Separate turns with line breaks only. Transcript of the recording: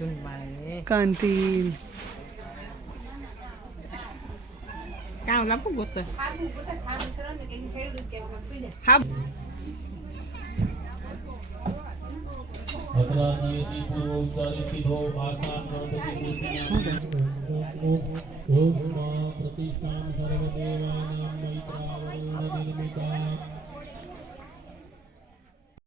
Yun ba eh. Kantin. Kau lang po gote. Patra Niyati Puro Karitido Asa Karitido Asa Karitido Asa Karitido Asa Karitido